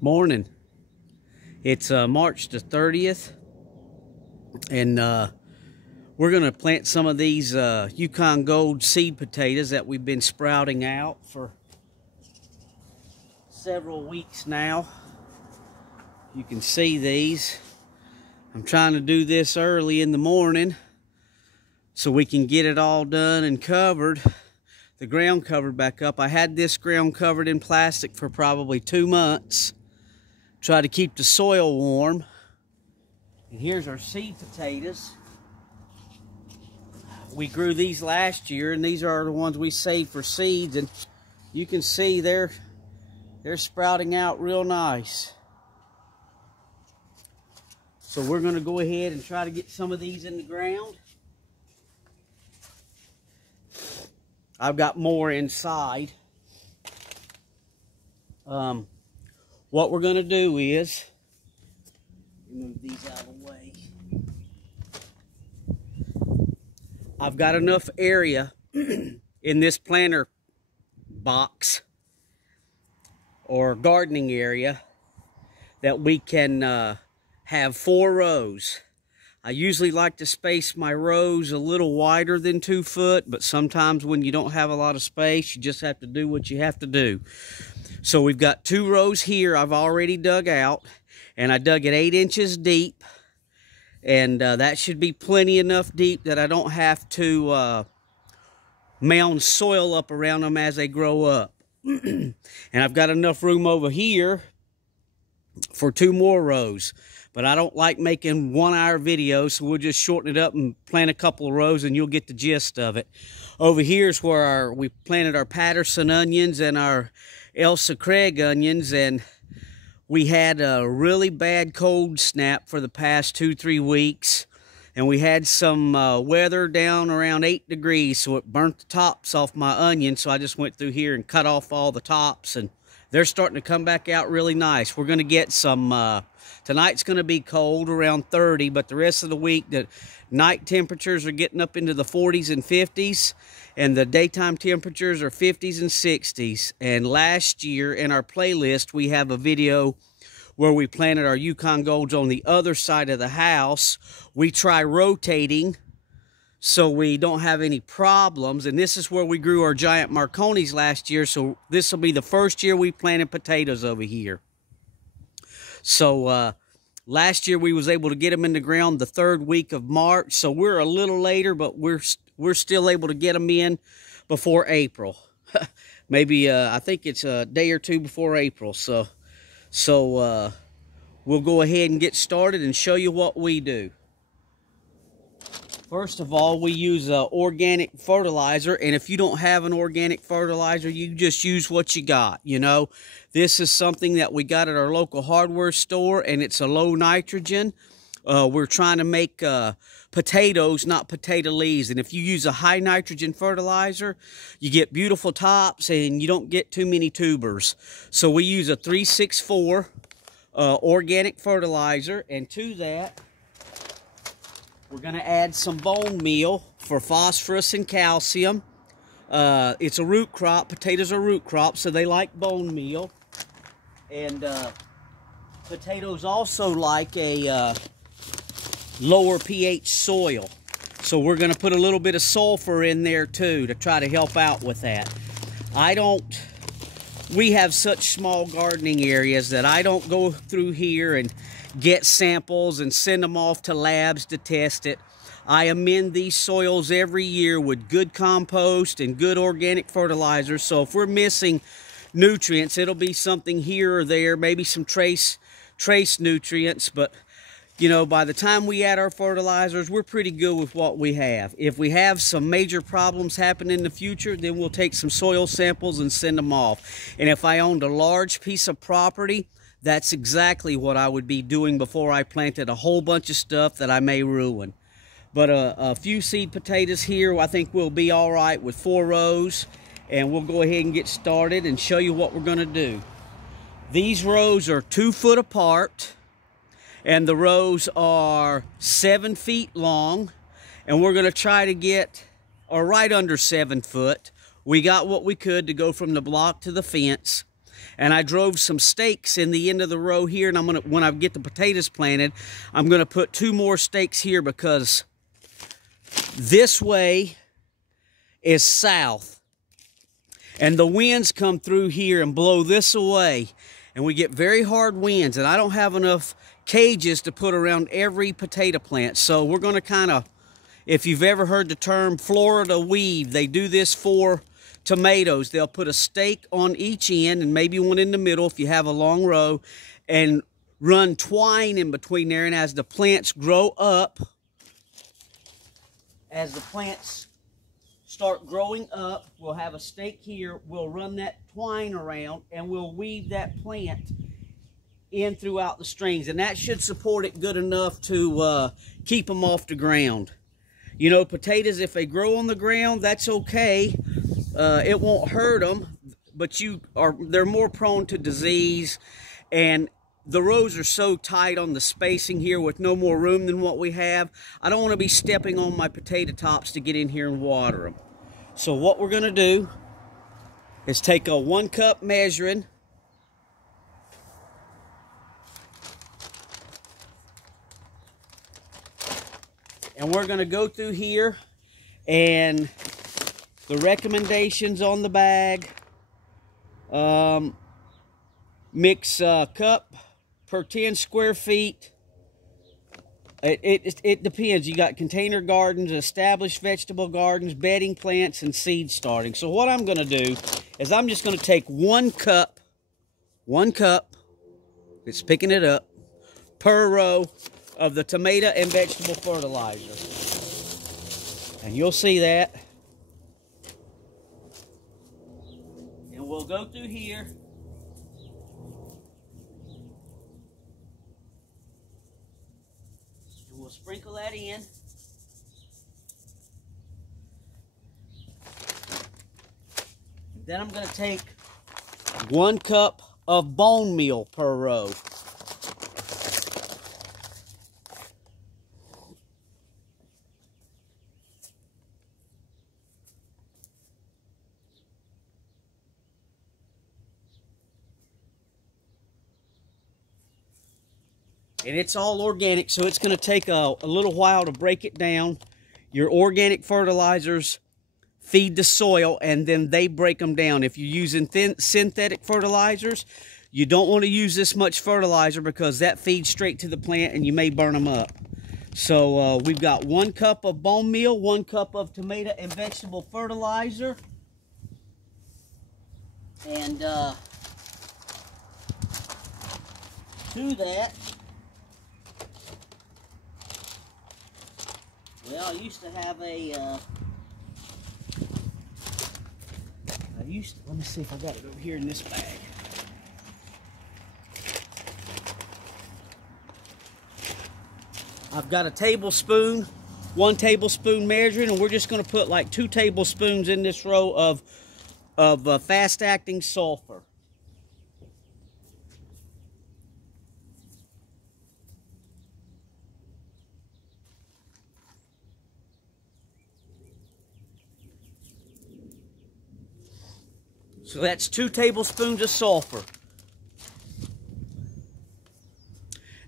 Morning. It's March the 30th, and we're going to plant some of these Yukon Gold seed potatoes that we've been sprouting out for several weeks now. You can see these. I'm trying to do this early in the morning so we can get it all done and covered, the ground covered back up. I had this ground covered in plastic for probably 2 months. Try to keep the soil warm. And here's our seed potatoes. We grew these last year, and these are the ones we saved for seeds, and you can see they're sprouting out real nice. So we're going to go ahead and try to get some of these in the ground. I've got more inside. What we're going to do is move these out of the way. I've got enough area in this planter box or gardening area that we can have 4 rows. I usually like to space my rows a little wider than 2 foot, but sometimes when you don't have a lot of space, you just have to do what you have to do. So we've got 2 rows here I've already dug out, and I dug it 8 inches deep, and that should be plenty enough deep that I don't have to mound soil up around them as they grow up. And I've got enough room over here for 2 more rows, but I don't like making 1-hour videos, so we'll just shorten it up and plant a couple of rows and you'll get the gist of it. Over here is where we planted our Patterson onions and our Elsa Craig onions, and we had a really bad cold snap for the past 2-3 weeks, and we had some weather down around 8 degrees, so it burnt the tops off my onions. So I just went through here and cut off all the tops, and they're starting to come back out really nice. We're going to get some, tonight's going to be cold, around 30, but the rest of the week, the night temperatures are getting up into the 40s and 50s, and the daytime temperatures are 50s and 60s. And last year in our playlist, we have a video where we planted our Yukon Golds on the other side of the house. We try rotating so we don't have any problems. And this is where we grew our giant Marconis last year. So this will be the first year we planted potatoes over here. So last year we was able to get them in the ground the 3rd week of March. So we're a little later, but we're still able to get them in before April. Maybe I think it's a day or 2 before April. So we'll go ahead and get started and show you what we do. First of all, we use organic fertilizer, and if you don't have an organic fertilizer, you just use what you got, you know. This is something that we got at our local hardware store, and it's a low nitrogen. We're trying to make potatoes, not potato leaves, and if you use a high nitrogen fertilizer, you get beautiful tops and you don't get too many tubers. So we use a 364 organic fertilizer, and to that, we're going to add some bone meal for phosphorus and calcium. It's a root crop. Potatoes are root crops, so they like bone meal. And potatoes also like a lower pH soil. So we're going to put a little bit of sulfur in there too to try to help out with that. We have such small gardening areas that I don't go through here and get samples and send them off to labs to test it. I amend these soils every year with good compost and good organic fertilizer. So if we're missing nutrients, it'll be something here or there, maybe some trace nutrients, but you know, by the time we add our fertilizers, we're pretty good with what we have. If we have some major problems happen in the future, then we'll take some soil samples and send them off. And if I owned a large piece of property, that's exactly what I would be doing before I planted a whole bunch of stuff that I may ruin. But a few seed potatoes here, I think we'll be all right with 4 rows. And we'll go ahead and get started and show you what we're going to do. These rows are 2 foot apart, and the rows are 7 feet long, and we're going to try to get right under 7 foot. We got what we could to go from the block to the fence. And I drove some stakes in the end of the row here, and when I get the potatoes planted, I'm gonna put 2 more stakes here, because this way is south. And the winds come through here and blow this away. And we get very hard winds, and I don't have enough cages to put around every potato plant. So we're gonna kind of, if you've ever heard the term Florida weave, they do this for tomatoes. They'll put a stake on each end and maybe one in the middle if you have a long row, and run twine in between there. And as the plants grow up, as the plants start growing up, we'll have a stake here, we'll run that twine around, and we'll weave that plant in throughout the strings. And that should support it good enough to keep them off the ground. You know, potatoes, if they grow on the ground, that's okay. It won't hurt them, but they're more prone to disease. And the rows are so tight on the spacing here with no more room than what we have. I don't want to be stepping on my potato tops to get in here and water them. So what we're going to do is take a 1 cup measuring, and we're going to go through here, and the recommendations on the bag, mix a cup per 10 square feet. It depends. You got container gardens, established vegetable gardens, bedding plants, and seed starting. So what I'm going to do is I'm just going to take 1 cup, it's picking it up, per row of the tomato and vegetable fertilizer. And you'll see that. And we'll go through here. And we'll sprinkle that in. And then I'm going to take 1 cup of bone meal per row. And it's all organic, so it's going to take a little while to break it down. Your organic fertilizers feed the soil, and then they break them down. If you're using synthetic fertilizers, you don't want to use this much fertilizer, because that feeds straight to the plant and you may burn them up. So we've got 1 cup of bone meal, 1 cup of tomato and vegetable fertilizer. And to that, well, I used to have a, let me see if I got it over here in this bag. I've got a tablespoon, 1 tablespoon measuring, and we're just going to put like 2 tablespoons in this row of fast-acting sulfur. So that's 2 tablespoons of sulfur.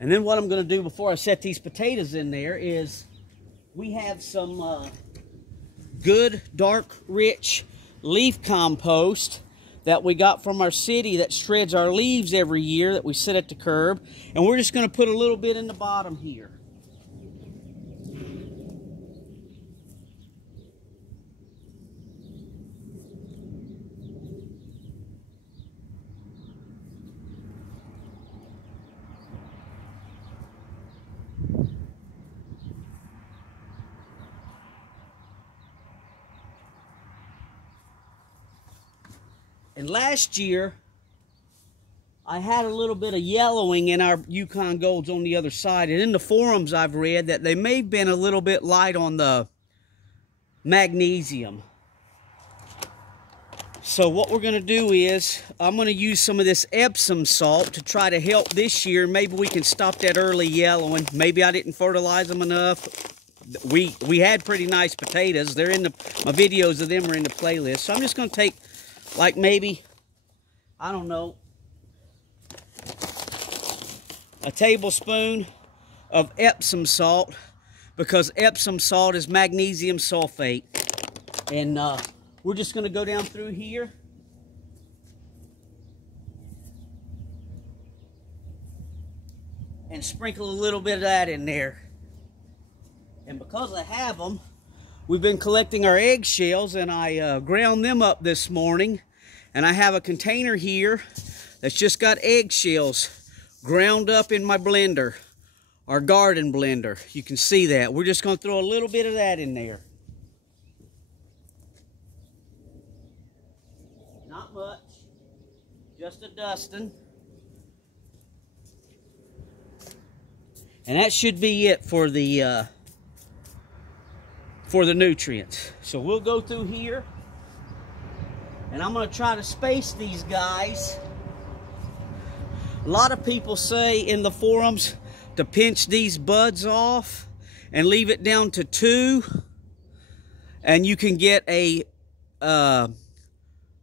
And then what I'm going to do before I set these potatoes in there is we have some good, dark, rich leaf compost that we got from our city that shreds our leaves every year that we sit at the curb. And we're just going to put a little bit in the bottom here. And last year, I had a little bit of yellowing in our Yukon Golds on the other side. And in the forums I've read that they may have been a little bit light on the magnesium. So what we're going to do is, I'm going to use some of this Epsom salt to try to help this year. Maybe we can stop that early yellowing. Maybe I didn't fertilize them enough. We had pretty nice potatoes. They're in my videos of them are in the playlist. So I'm just going to take like maybe I don't know, a tablespoon of Epsom salt, because Epsom salt is magnesium sulfate. And we're just going to go down through here. And sprinkle a little bit of that in there. And because I have them, we've been collecting our eggshells, and I ground them up this morning. And I have a container here that's just got eggshells ground up in my blender, our garden blender. You can see that. We're just going to throw a little bit of that in there. Not much, just a dusting. And that should be it for the nutrients. So we'll go through here, and I'm going to try to space these guys. A lot of people say in the forums to pinch these buds off and leave it down to 2, and you can get a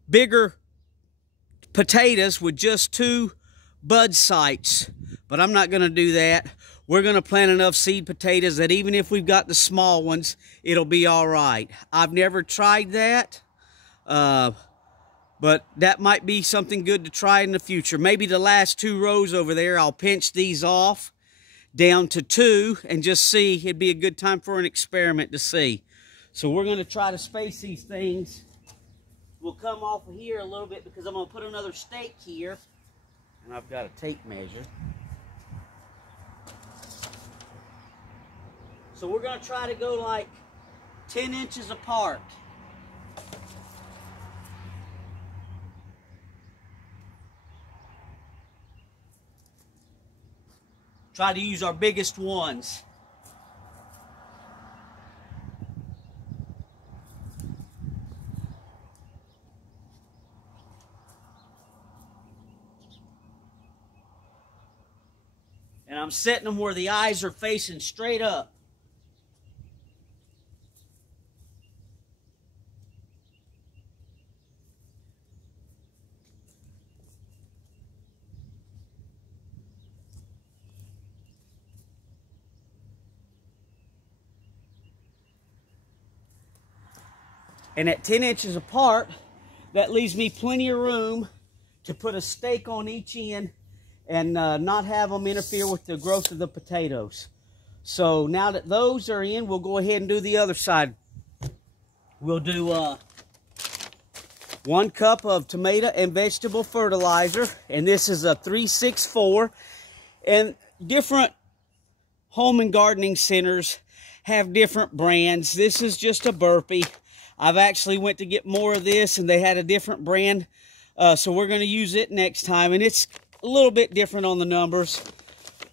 bigger potatoes with just 2 bud sites. But I'm not going to do that. We're going to plant enough seed potatoes that even if we've got the small ones, it'll be all right. I've never tried that, but that might be something good to try in the future. Maybe the last 2 rows over there, I'll pinch these off down to 2 and just see. It'd be a good time for an experiment to see. So we're going to try to space these things. We'll come off of here a little bit because I'm going to put another stake here, and I've got a tape measure. So we're going to try to go like 10 inches apart. Try to use our biggest ones. And I'm setting them where the eyes are facing straight up. And at 10 inches apart, that leaves me plenty of room to put a stake on each end and not have them interfere with the growth of the potatoes. So now that those are in, we'll go ahead and do the other side. We'll do 1 cup of tomato and vegetable fertilizer, and this is a 364. And different home and gardening centers have different brands. This is just a Burpee. I've actually went to get more of this, and they had a different brand. So we're going to use it next time. And it's a little bit different on the numbers.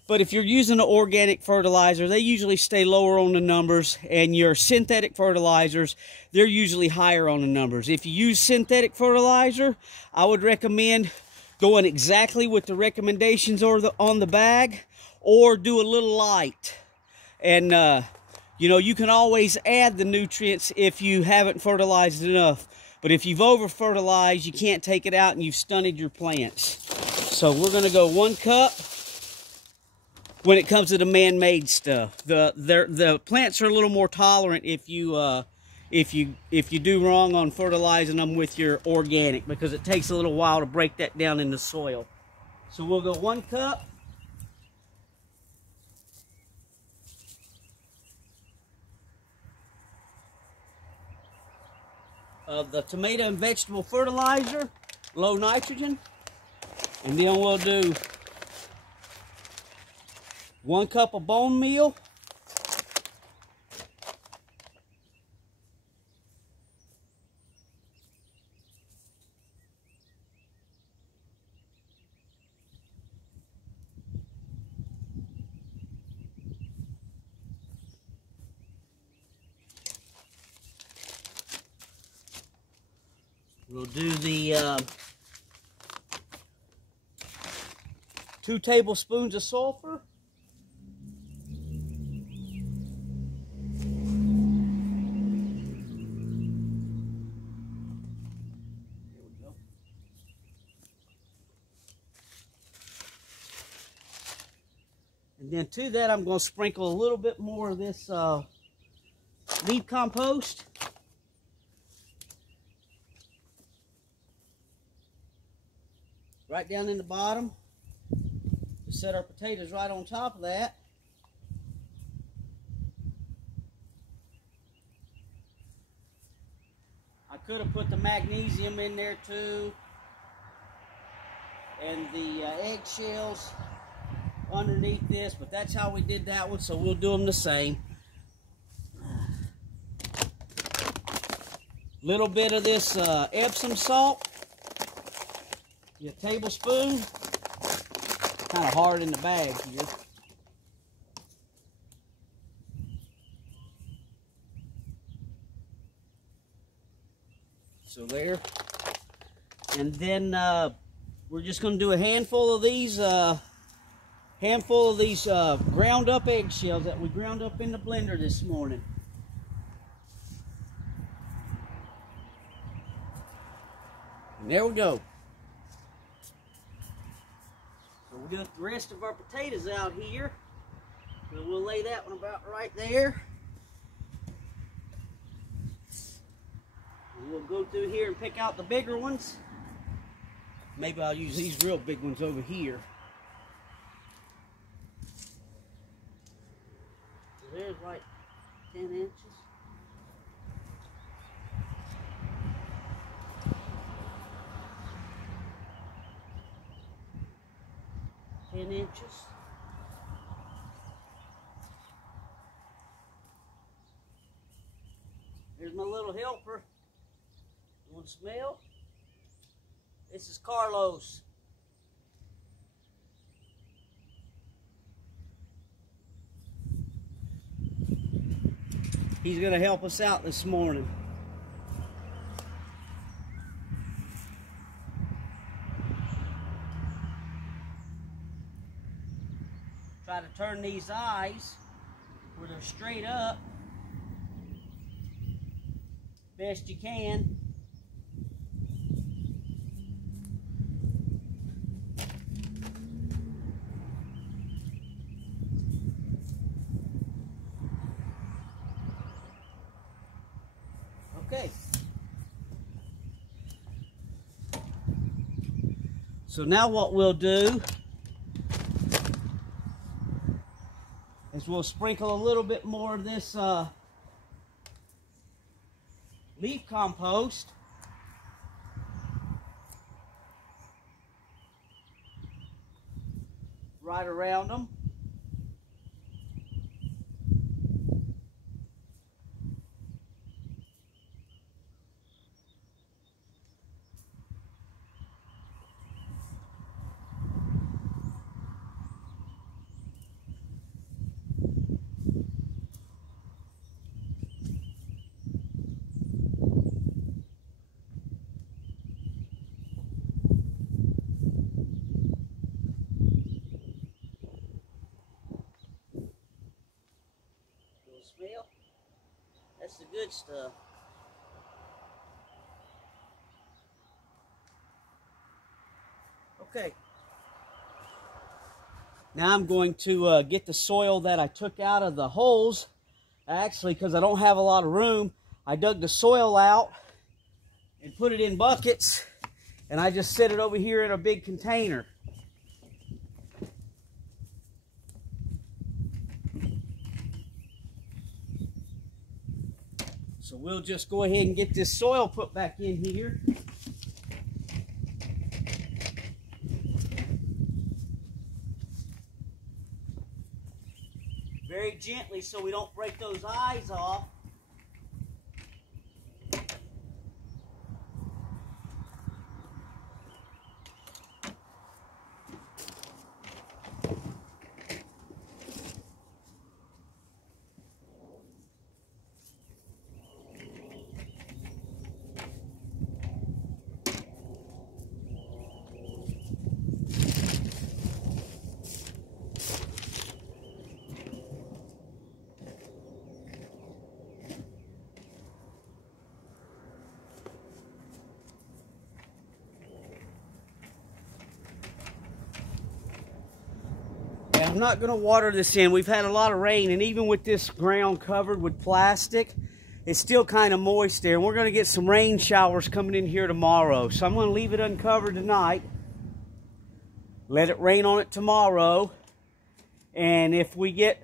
But if you're using an organic fertilizer, they usually stay lower on the numbers. And your synthetic fertilizers, they're usually higher on the numbers. If you use synthetic fertilizer, I would recommend going exactly with the recommendations on the bag, or do a little light. And you know, you can always add the nutrients if you haven't fertilized enough. But if you've over-fertilized, you can't take it out and you've stunted your plants. So we're going to go 1 cup when it comes to the man-made stuff. The plants are a little more tolerant if you do wrong on fertilizing them with your organic, because it takes a little while to break that down in the soil. So we'll go 1 cup. Of the tomato and vegetable fertilizer, low nitrogen, and then we'll do 1 cup of bone meal, we'll do the 2 tablespoons of sulfur. There we go. And then to that, I'm going to sprinkle a little bit more of this leaf compost. Right down in the bottom. Just set our potatoes right on top of that. I could have put the magnesium in there too. And the eggshells underneath this, but that's how we did that one, so we'll do them the same. Little bit of this Epsom salt, a tablespoon. Kind of hard in the bag here. So there. And then we're just going to do a handful of these ground up eggshells that we ground up in the blender this morning. And there we go. So we got the rest of our potatoes out here. So we'll lay that one about right there. And we'll go through here and pick out the bigger ones. Maybe I'll use these real big ones over here. So there's like 10 inches. Here's my little helper. You want to smell? This is Carlos. He's going to help us out this morning. Try to turn these eyes where they're straight up best you can. Okay. So now what we'll do is we'll sprinkle a little bit more of this leaf compost right around them. Smell? That's the good stuff. Okay. Now I'm going to get the soil that I took out of the holes. Actually, because I don't have a lot of room, I dug the soil out and put it in buckets, and I just set it over here in a big container. So we'll just go ahead and get this soil put back in here. Very gently so we don't break those eyes off. I'm not going to water this in. We've had a lot of rain, and even with this ground covered with plastic, it's still kind of moist there. And we're going to get some rain showers coming in here tomorrow. So I'm going to leave it uncovered tonight. Let it rain on it tomorrow. And if we get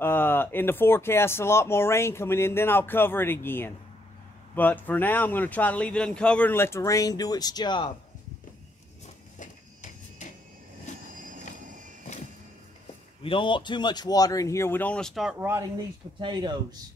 in the forecast a lot more rain coming in, then I'll cover it again. But for now, I'm going to try to leave it uncovered and let the rain do its job. We don't want too much water in here. We don't want to start rotting these potatoes.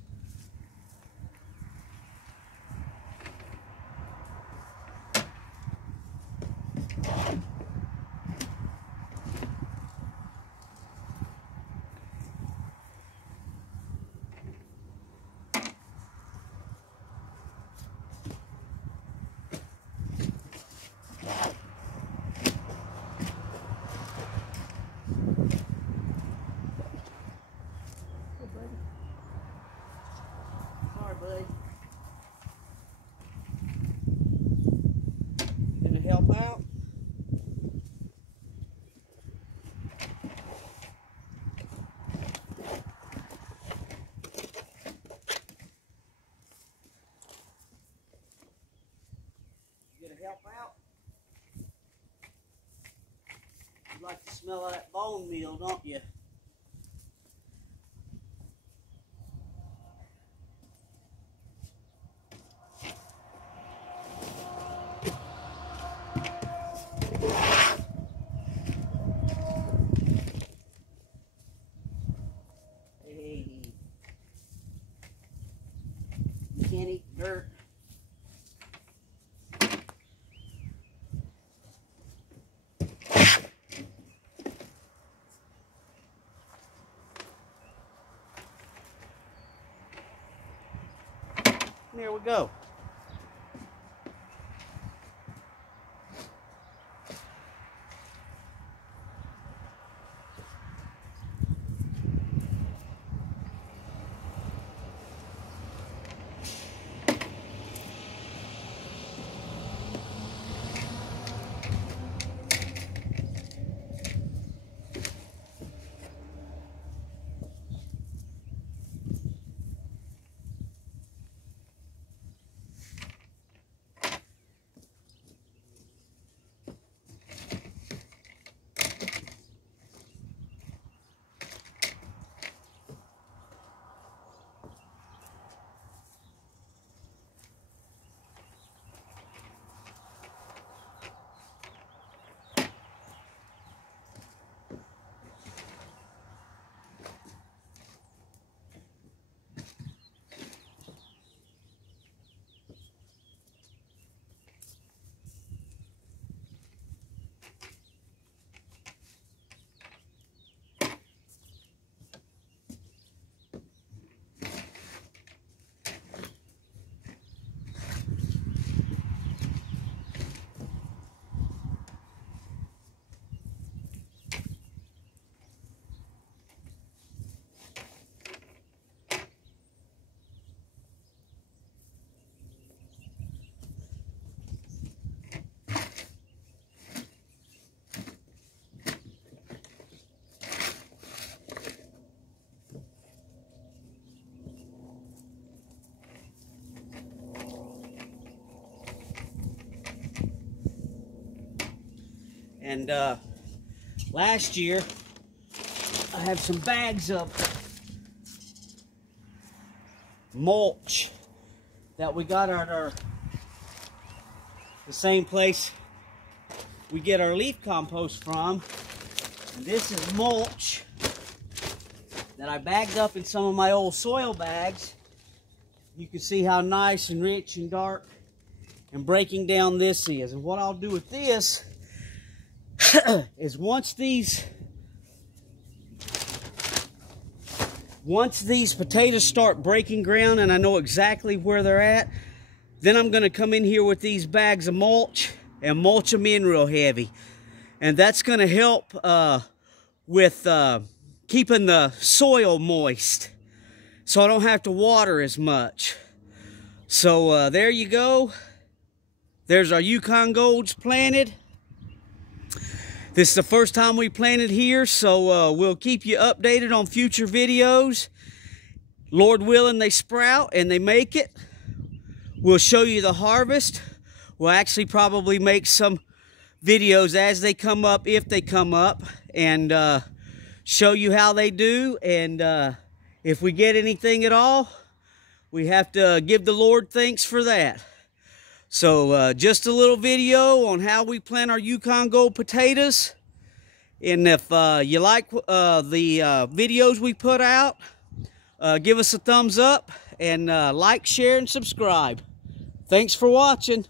Sorry, buddy. Gonna help out? You gonna help out? You like the smell of that bone meal, don't you? Can't eat dirt. There we go. And last year, I have some bags of mulch that we got at the same place we get our leaf compost from. And this is mulch that I bagged up in some of my old soil bags. You can see how nice and rich and dark and breaking down this is. And what I'll do with this is once these potatoes start breaking ground and I know exactly where they're at, then I'm going to come in here with these bags of mulch and mulch them in real heavy. And that's going to help with keeping the soil moist, so I don't have to water as much. So there you go. There's our Yukon Golds planted. This is the first time we planted here, so we'll keep you updated on future videos. Lord willing, they sprout and they make it. We'll show you the harvest. We'll actually probably make some videos as they come up, if they come up, and show you how they do. And if we get anything at all, we have to give the Lord thanks for that. So just a little video on how we plant our Yukon Gold potatoes. And if you like the videos we put out, give us a thumbs up and like, share, and subscribe. Thanks for watching.